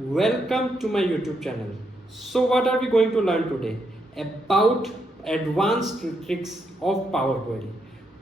Welcome to my YouTube channel. So what are we going to learn today? About advanced tricks of Power Query.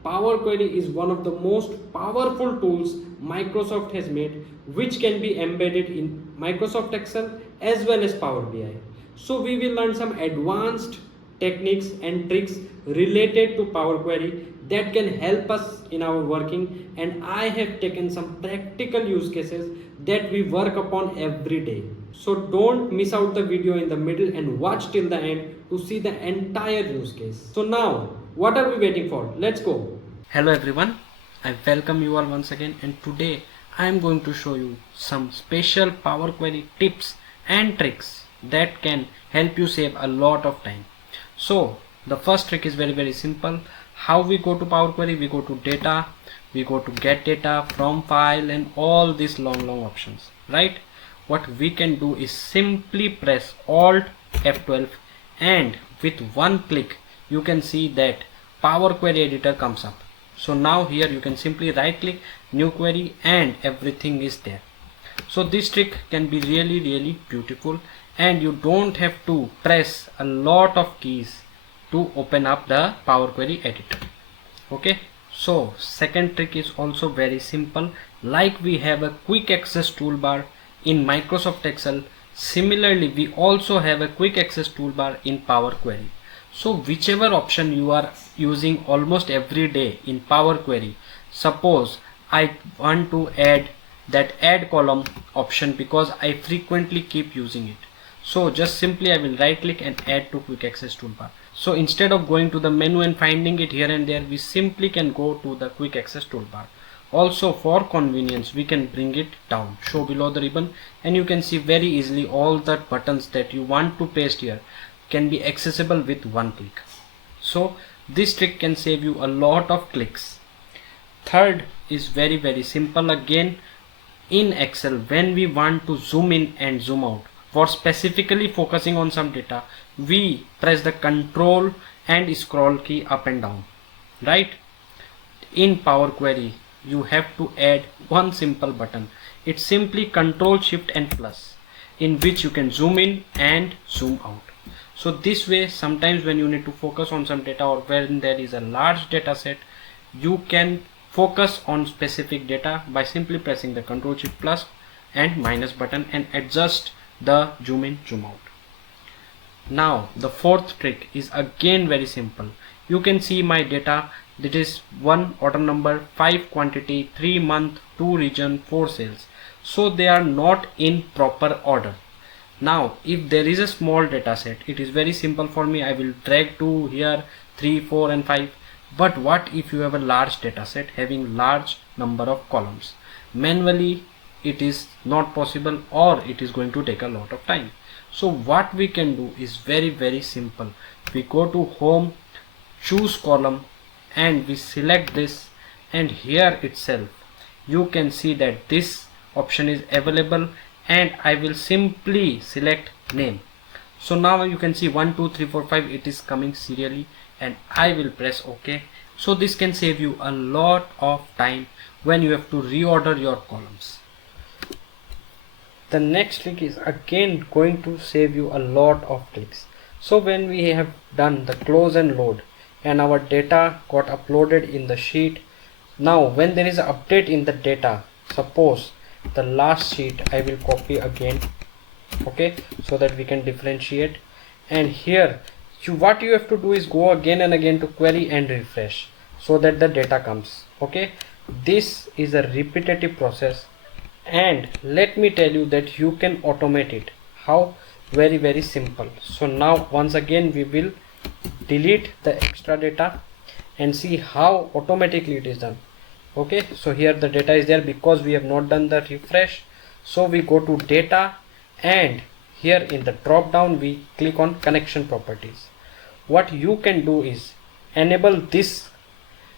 Power Query is one of the most powerful tools Microsoft has made, which can be embedded in Microsoft Excel as well as Power BI. So we will learn some advanced techniques and tricks related to Power Query that can help us in our working, and I have taken some practical use cases that we work upon every day. So don't miss out the video in the middle and watch till the end to see the entire use case. So now what are we waiting for? Let's go. Hello everyone, I welcome you all once again, and today I am going to show you some special Power Query tips and tricks that can help you save a lot of time. So the first trick is very simple. How we go to Power Query? We go to data, we go to get data, from file, and all these long options, right? What we can do is simply press Alt F12, and with one click you can see that Power Query editor comes up. So now here you can simply right click, new query, and everything is there. So this trick can be really beautiful, and you don't have to press a lot of keys to open up the Power Query editor. Okay, so second trick is also very simple. Like we have a quick access toolbar in Microsoft Excel, similarly we also have a quick access toolbar in Power Query. So whichever option you are using almost every day in Power Query, suppose I want to add that add column option because I frequently keep using it. So just simply I will right click and add to quick access toolbar. So instead of going to the menu and finding it here and there, we simply can go to the quick access toolbar. Also for convenience we can bring it down, show below the ribbon, and you can see very easily all the buttons that you want to paste here can be accessible with one click. So this trick can save you a lot of clicks. Third is very simple. Again, in Excel, when we want to zoom in and zoom out for specifically focusing on some data, we press the Control and scroll key up and down, right? In Power Query you have to add one simple button. It's simply Control Shift and plus, in which you can zoom in and zoom out. So this way, sometimes when you need to focus on some data or when there is a large data set, you can focus on specific data by simply pressing the Control Shift plus and minus button and adjust the zoom in zoom out. Now the fourth trick is again very simple. You can see my data, that is 1 order number, 5 quantity, 3 month, 2 region, 4 sales. So they are not in proper order. Now if there is a small data set, it is very simple for me. I will drag to here 3, 4 and 5. But what if you have a large data set having large number of columns? Manually it is not possible, or it is going to take a lot of time. So what we can do is very simple. We go to home, choose column, and we select this, and here itself you can see that this option is available, and I will simply select name. So now you can see 1 2 3 4 5, it is coming serially, and I will press OK. So this can save you a lot of time when you have to reorder your columns. The next trick is again going to save you a lot of clicks. So when we have done the close and load and our data got uploaded in the sheet, now when there is an update in the data, suppose the last sheet, I will copy again, okay, so that we can differentiate. And here what you have to do is go again and again to query and refresh so that the data comes. Okay, this is a repetitive process, and let me tell you that you can automate it. How? Very simple. So now once again we will delete the extra data and see how automatically it is done. Okay, so here the data is there because we have not done the refresh. So we go to data, and here in the drop down we click on connection properties. What you can do is enable this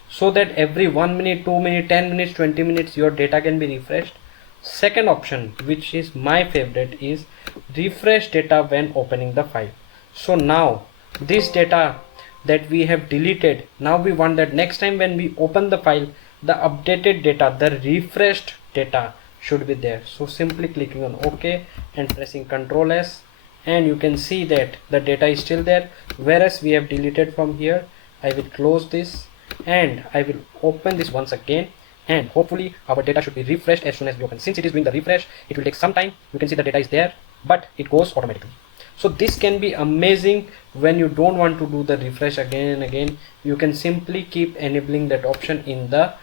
so that every 1 minute, 2 minutes, 10 minutes, 20 minutes your data can be refreshed. Second option, which is my favorite, is refresh data when opening the file. So now this data that we have deleted, now we want that next time when we open the file, the updated data, the refreshed data should be there. So simply clicking on OK, and pressing Ctrl S, and you can see that the data is still there, whereas we have deleted from here. I will close this and I will open this once again, and hopefully our data should be refreshed as soon as we open. Since it is doing the refresh, it will take some time. You can see the data is there, but it goes automatically. So this can be amazing when you don't want to do the refresh again and again. You can simply keep enabling that option in the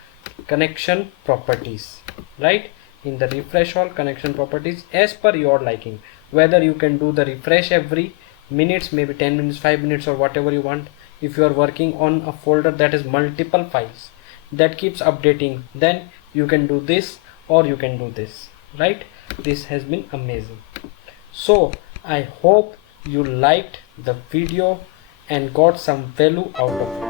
connection properties, right? In the refresh all connection properties as per your liking, whether you can do the refresh every minutes, maybe 10 minutes, 5 minutes, or whatever you want. If you are working on a folder that is multiple files that keeps updating, then you can do this or you can do this, right? This has been amazing. So I hope you liked the video and got some value out of it.